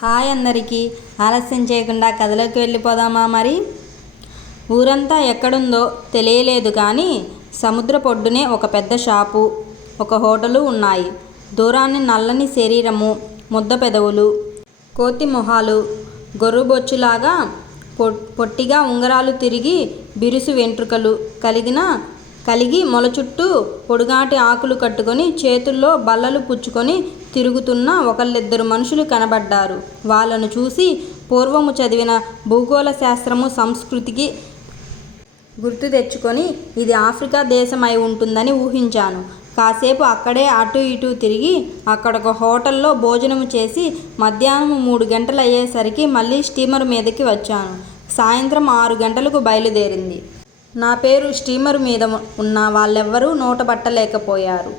Hi అందరికీ. ఆలస్యం చేయకుండా కథలోకి వెళ్ళిపోదామా మరి? ఊరంతా ఎక్కడుందో తెలియలేదు కానీ సముద్ర పొడ్డునే ఒక పెద్ద షాపు ఒక హోటలు ఉన్నాయి. దూరాన్ని నల్లని శరీరము ముద్ద పెదవులు కోతి మొహాలు గొర్రుబొచ్చులాగా పొ పొట్టిగా ఉంగరాలు తిరిగి బిరుసు వెంట్రుకలు కలిగిన కలిగి మొల చుట్టూ పొడుగాటి ఆకులు కట్టుకొని చేతుల్లో బల్లలు పుచ్చుకొని తిరుగుతున్న ఒకళ్ళిద్దరు మనుషులు కనబడ్డారు. వాళ్ళను చూసి పూర్వము చదివిన భూగోళ శాస్త్రము సంస్కృతికి గుర్తు తెచ్చుకొని ఇది ఆఫ్రికా దేశం అయి ఉంటుందని ఊహించాను. కాసేపు అక్కడే అటు ఇటు తిరిగి అక్కడ ఒక హోటల్లో భోజనం చేసి మధ్యాహ్నం మూడు గంటలు అయ్యేసరికి మళ్ళీ స్టీమర్ మీదకి వచ్చాను. సాయంత్రం ఆరు గంటలకు బయలుదేరింది. నా పేరు స్టీమర్ మీద ఉన్న వాళ్ళెవ్వరూ నోటబట్టలేకపోయారు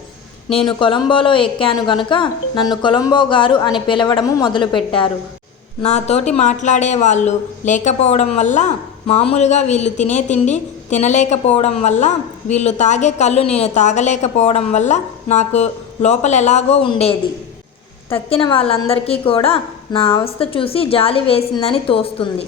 నేను కొలంబోలో ఎక్కాను గనుక నన్ను కొలంబో గారు అని పిలవడము మొదలుపెట్టారు. నాతోటి మాట్లాడే వాళ్ళు లేకపోవడం వల్ల మామూలుగా వీళ్ళు తినే తిండి తినలేకపోవడం వల్ల వీళ్ళు తాగే కళ్ళు నేను తాగలేకపోవడం వల్ల నాకు లోపల ఎలాగో ఉండేది. తక్కిన వాళ్ళందరికీ కూడా నా అవస్థ చూసి జాలి వేసిందని తోస్తుంది.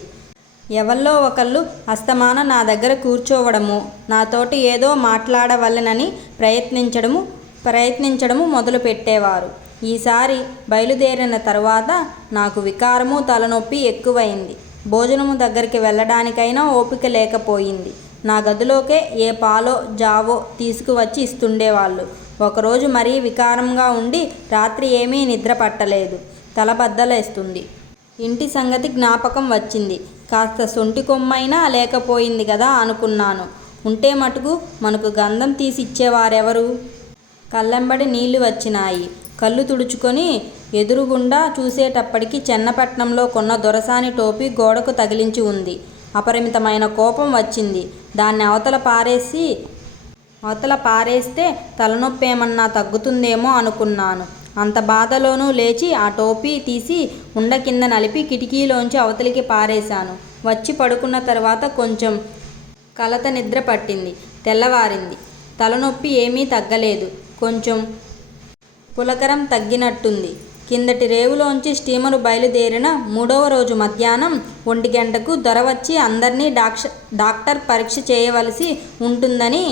ఎవల్లో ఒకళ్ళు అస్తమాన నా దగ్గర కూర్చోవడము నాతోటి ఏదో మాట్లాడవలెనని ప్రయత్నించడము ప్రయత్నించడము మొదలుపెట్టేవారు. ఈసారి బయలుదేరిన తర్వాత నాకు వికారము తలనొప్పి ఎక్కువైంది. భోజనము దగ్గరికి వెళ్ళడానికైనా ఓపిక లేకపోయింది. నా గదిలోకే ఏ పాలో జావో తీసుకువచ్చి ఇస్తుండేవాళ్ళు. ఒకరోజు మరీ వికారంగా ఉండి రాత్రి ఏమీ నిద్ర పట్టలేదు. తలబద్దలేస్తుంది ఇంటి సంగతి జ్ఞాపకం వచ్చింది. కాస్త సొంటి కొమ్మైనా లేకపోయింది కదా అనుకున్నాను. ఉంటే మటుకు మనకు గంధం తీసిచ్చేవారెవరు? కళ్ళెంబడి నీళ్ళు వచ్చినాయి. కళ్ళు తుడుచుకొని ఎదురుగుండా చూసేటప్పటికి చెన్నపట్నంలో కొన్న దొరసాని టోపీ గోడకు తగిలించి ఉంది. అపరిమితమైన కోపం వచ్చింది. దాన్ని అవతల పారేసి అవతల పారేస్తే తలనొప్పి ఏమన్నా తగ్గుతుందేమో అనుకున్నాను. అంత బాధలోనూ లేచి ఆ టోపీ తీసి ఉండ కింద నలిపి కిటికీలోంచి అవతలికి పారేశాను. వచ్చి పడుకున్న తర్వాత కొంచెం కలత నిద్ర పట్టింది. తెల్లవారింది. తలనొప్పి ఏమీ తగ్గలేదు. కొంచెం పులకరం తగ్గినట్టుంది. కిందటి రేవులోంచి స్టీమరు బయలుదేరిన మూడవ రోజు మధ్యాహ్నం ఒంటి గంటకు దొర వచ్చి అందరినీ డాక్ష డాక్టర్ పరీక్ష చేయవలసి ఉంటుందని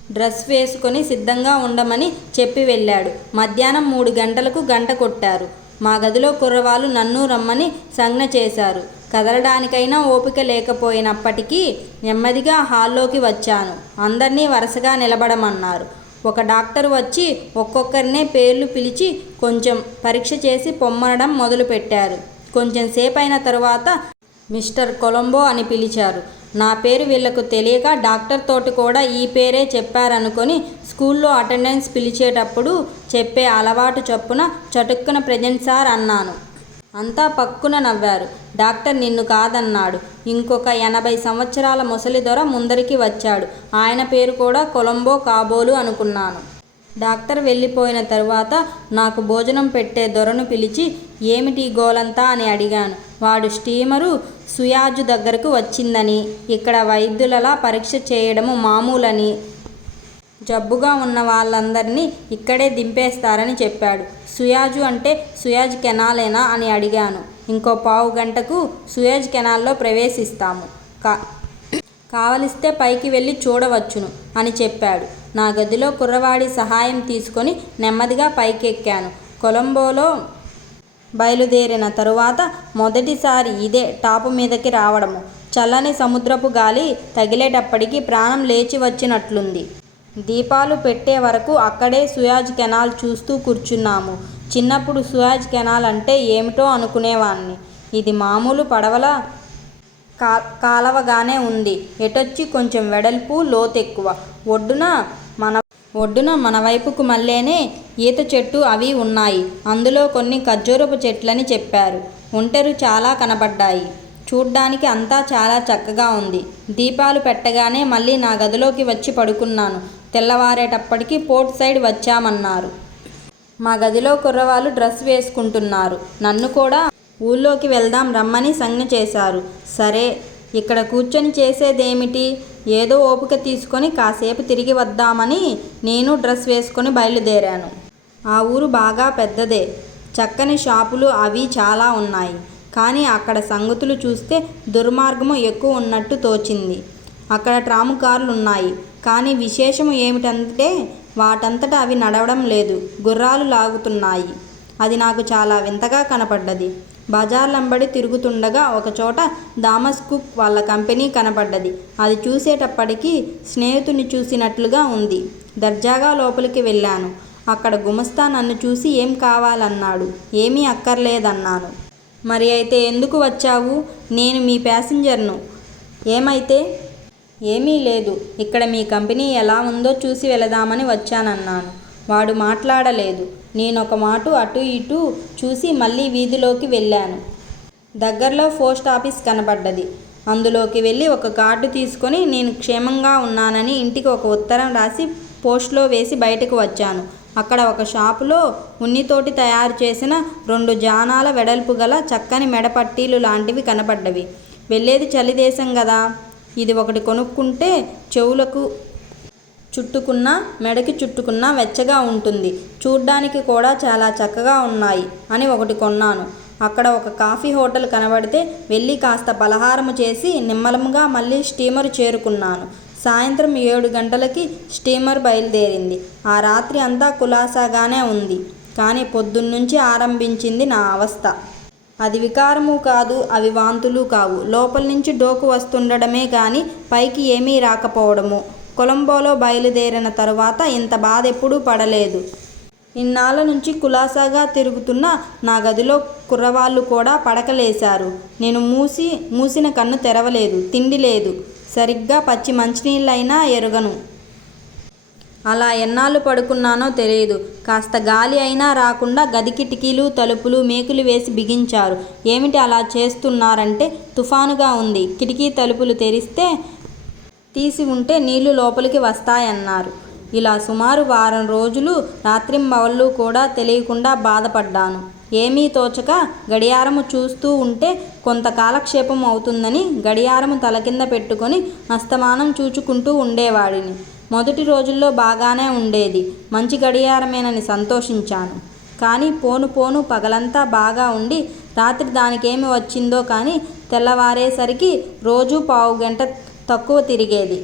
డ్రెస్ వేసుకొని సిద్ధంగా ఉండమని చెప్పి వెళ్ళాడు. మధ్యాహ్నం మూడు గంటలకు గంట కొట్టారు. మా గదిలో కుర్రవాళ్ళు నన్ను రమ్మని సంజ్ఞ చేశారు. కదలడానికైనా ఓపిక లేకపోయినప్పటికీ నెమ్మదిగా హాల్లోకి వచ్చాను. అందరినీ వరుసగా నిలబడమన్నారు. ఒక డాక్టర్ వచ్చి ఒక్కొక్కరినే పేర్లు పిలిచి కొంచెం పరీక్ష చేసి పొమ్మనడం మొదలుపెట్టారు. కొంచెం సేపు అయిన తరువాత మిస్టర్ కొలంబో అని పిలిచారు. నా పేరు వీళ్ళకు తెలియక డాక్టర్ తోటి కూడా ఈ పేరే చెప్పారనుకొని స్కూల్లో అటెండెన్స్ పిలిచేటప్పుడు చెప్పే అలవాటు చొప్పున చటుక్కున ప్రజెంట్ సార్ అన్నాను. అంతా పక్కున నవ్వారు. డాక్టర్ నిన్ను కాదన్నాడు. ఇంకొక ఎనభై సంవత్సరాల ముసలి దొర ముందరికి వచ్చాడు. ఆయన పేరు కూడా కొలంబో కాబోలు అనుకున్నాను. డాక్టర్ వెళ్ళిపోయిన తరువాత నాకు భోజనం పెట్టే దొరను పిలిచి ఏమిటి గోలంతా? అని అడిగాను. వాడు స్టీమరు సుయాజు దగ్గరకు వచ్చిందని. ఇక్కడ వైద్యులలా పరీక్ష చేయడము మామూలని. జబ్బుగా ఉన్న వాళ్ళందరినీ ఇక్కడే దింపేస్తారని చెప్పాడు. సుయాజు అంటే సుయాజ్ కెనాలేనా అని అడిగాను. ఇంకో పావు గంటకు సుయాజ్ కెనాల్లో ప్రవేశిస్తాము. కా కావలిస్తే పైకి వెళ్ళి చూడవచ్చును అని చెప్పాడు. నా గదిలో కుర్రవాడి సహాయం తీసుకొని నెమ్మదిగా పైకెక్కాను. కొలంబోలో బయలుదేరిన తరువాత మొదటిసారి ఇదే టాపు మీదకి రావడము. చల్లని సముద్రపు గాలి తగిలేటప్పటికి ప్రాణం లేచి వచ్చినట్లుంది. దీపాలు పెట్టే వరకు అక్కడే సుయాజ్ కెనాల్ చూస్తూ కూర్చున్నాము. చిన్నప్పుడు సుయాజ్ కెనాల్ అంటే ఏమిటో అనుకునేవాణ్ణి. ఇది మామూలు పడవల కా కాలవగానే ఉంది. ఎటొచ్చి కొంచెం వెడల్పు లోతెక్కువ. ఒడ్డున మన ఒడ్డున మన వైపుకు మళ్ళేనే ఈత చెట్టు అవి ఉన్నాయి. అందులో కొన్ని ఖర్జూరపు చెట్లని చెప్పారు. ఒంటరు చాలా కనబడ్డాయి. చూడ్డానికి అంతా చాలా చక్కగా ఉంది. దీపాలు పెట్టగానే మళ్ళీ నా గదిలోకి వచ్చి పడుకున్నాను. తెల్లవారేటప్పటికి పోర్ట్ సైడ్ వచ్చామన్నారు. మా గదిలో కుర్రవాళ్ళు డ్రెస్ వేసుకుంటున్నారు. నన్ను కూడా ఊళ్ళోకి వెళ్దాం రమ్మని సంజ్ఞ చేశారు. సరే ఇక్కడ కూర్చొని చేసేదేమిటి? ఏదో ఓపిక తీసుకొని కాసేపు తిరిగి వద్దామని నేను డ్రెస్ వేసుకొని బయలుదేరాను. ఆ ఊరు బాగా పెద్దదే. చక్కని షాపులు అవి చాలా ఉన్నాయి. కానీ అక్కడ సంగతులు చూస్తే దుర్మార్గము ఎక్కువ ఉన్నట్టు తోచింది. అక్కడ ట్రాము కార్లు ఉన్నాయి. కానీ విశేషము ఏమిటంటే వాటంతట అవి నడవడం లేదు గుర్రాలు లాగుతున్నాయి. అది నాకు చాలా వింతగా కనపడ్డది. బజార్లంబడి తిరుగుతుండగా ఒకచోట థామస్ కుక్ వాళ్ళ కంపెనీ కనపడ్డది. అది చూసేటప్పటికీ స్నేహితుని చూసినట్లుగా ఉంది. దర్జాగా లోపలికి వెళ్ళాను. అక్కడ గుమస్తా నన్ను చూసి ఏం కావాలన్నాడు? ఏమీ అక్కర్లేదన్నాను. మరి అయితే ఎందుకు వచ్చావు? నేను మీ ప్యాసింజర్ను. ఏమైతే? ఏమీ లేదు. ఇక్కడ మీ కంపెనీ ఎలా ఉందో చూసి వెళదామని వచ్చానన్నాను. వాడు మాట్లాడలేదు. నేను ఒక మాట అటు ఇటు చూసి మళ్ళీ వీధిలోకి వెళ్ళాను. దగ్గరలో పోస్ట్ ఆఫీస్ కనబడ్డది. అందులోకి వెళ్ళి ఒక కార్డు తీసుకొని నేను క్షేమంగా ఉన్నానని ఇంటికి ఒక ఉత్తరం రాసి పోస్ట్లో వేసి బయటకు వచ్చాను. అక్కడ ఒక షాపులో ఉన్నితోటి తయారు చేసిన రెండు జానాల వెడల్పు గల చక్కని మెడపట్టీలు లాంటివి కనపడ్డవి వెళ్ళేది చలిదేశం కదా ఇది ఒకటి కొనుక్కుంటే చెవులకు చుట్టుకున్న మెడకి చుట్టుకున్న వెచ్చగా ఉంటుంది. చూడ్డానికి కూడా చాలా చక్కగా ఉన్నాయి అని ఒకటి కొన్నాను. అక్కడ ఒక కాఫీ హోటల్ కనబడితే వెళ్ళి కాస్త పలహారము చేసి నిమ్మలముగా మళ్ళీ స్టీమర్ చేరుకున్నాను. సాయంత్రం ఏడు గంటలకి స్టీమర్ బయలుదేరింది. ఆ రాత్రి అంతా కులాసాగానే ఉంది. కానీ పొద్దున్నుంచి ఆరంభించింది నా అవస్థ. అది వికారము కాదు అవి వాంతులు కావు. లోపల నుంచి డోకు వస్తుండడమే కానీ పైకి ఏమీ రాకపోవడము. కొలంబోలో బయలుదేరిన తరువాత ఇంత బాధ ఎప్పుడూ పడలేదు. ఇన్నాళ్ళ నుంచి కులాసాగా తిరుగుతున్న నా గదిలో కుర్రవాళ్ళు కూడా పడకలేశారు. నేను మూసి మూసిన కన్ను తెరవలేదు తిండి లేదు. సరిగ్గా పచ్చి మంచినీళ్ళైనా ఎరుగను. అలా ఎన్నాళ్ళు పడుకున్నానో తెలియదు. కాస్త గాలి అయినా రాకుండా గది కిటికీలు తలుపులు మేకులు వేసి బిగించారు. ఏమిటి అలా చేస్తున్నారంటే తుఫానుగా ఉంది. కిటికీ తలుపులు తెరిస్తే తీసి ఉంటే నీళ్ళు లోపలికి వస్తాయన్నారు. ఇలా సుమారు వారం రోజులు రాత్రింబవళ్ళు కూడా తెలియకుండా బాధపడ్డాను. ఏమీ తోచక గడియారము చూస్తూ ఉంటే కొంత కాలక్షేపం అవుతుందని గడియారము తల కింద పెట్టుకొని అస్తమానం చూచుకుంటూ ఉండేవాడిని. మొదటి రోజుల్లో బాగానే ఉండేది. మంచి గడియారమేనని సంతోషించాను. కానీ పోను పోను పగలంతా బాగా ఉండి రాత్రి దానికేమి వచ్చిందో కానీ తెల్లవారేసరికి రోజు పావు గంట తక్కువ తిరిగేది.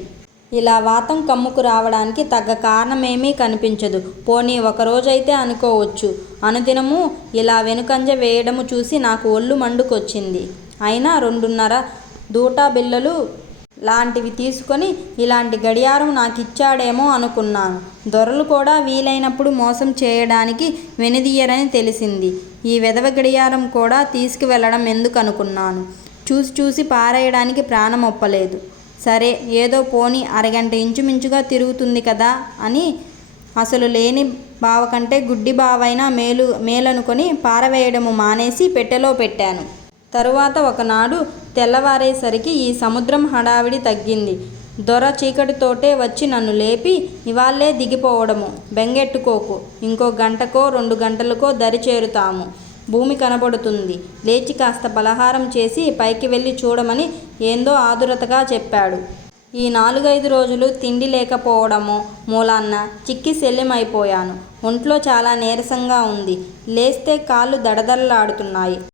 ఇలా వాతం కమ్ముకు రావడానికి తగ్గ కారణమేమీ కనిపించదు. పోనీ ఒకరోజైతే అనుకోవచ్చు. అనుదినము ఇలా వెనుకంజ వేయడము చూసి నాకు ఒళ్ళు మండుకొచ్చింది. అయినా రెండున్నర దూటా బిళ్ళలు లాంటివి తీసుకొని ఇలాంటి గడియారం నాకు ఇచ్చాడేమో అనుకున్నాను. దొరలు కూడా వీలైనప్పుడు మోసం చేయడానికి వెనుదీయరని తెలిసింది. ఈ వెధవ గడియారం కూడా తీసుకువెళ్ళడం ఎందుకు అనుకున్నాను చూసి చూసి పారేయడానికి ప్రాణం ఒప్పలేదు సరే ఏదో పోని అరగంట ఇంచుమించుగా తిరుగుతుంది కదా అని అసలు లేని బావ కంటే గుడ్డి బావైనా మేలు మేలనుకొని పారవేయడము మానేసి పెట్టెలో పెట్టాను. తరువాత ఒకనాడు తెల్లవారేసరికి ఈ సముద్రం హడావిడి తగ్గింది. దొర చీకటితోటే వచ్చి నన్ను లేపి ఇవాళ్ళే దిగిపోవడము. బెంగెట్టుకోకు. ఇంకో గంటకో రెండు గంటలకో దరి చేరుతాము. భూమి కనబడుతుంది. లేచి కాస్త పలహారం చేసి పైకి వెళ్ళి చూడమని ఏందో ఆదురతగా చెప్పాడు. ఈ నాలుగైదు రోజులు తిండి లేకపోవడము మూలాన్న చిక్కి శల్యమైపోయాను. ఒంట్లో చాలా నీరసంగా ఉంది. లేస్తే కాళ్ళు దడదడలాడుతున్నాయి.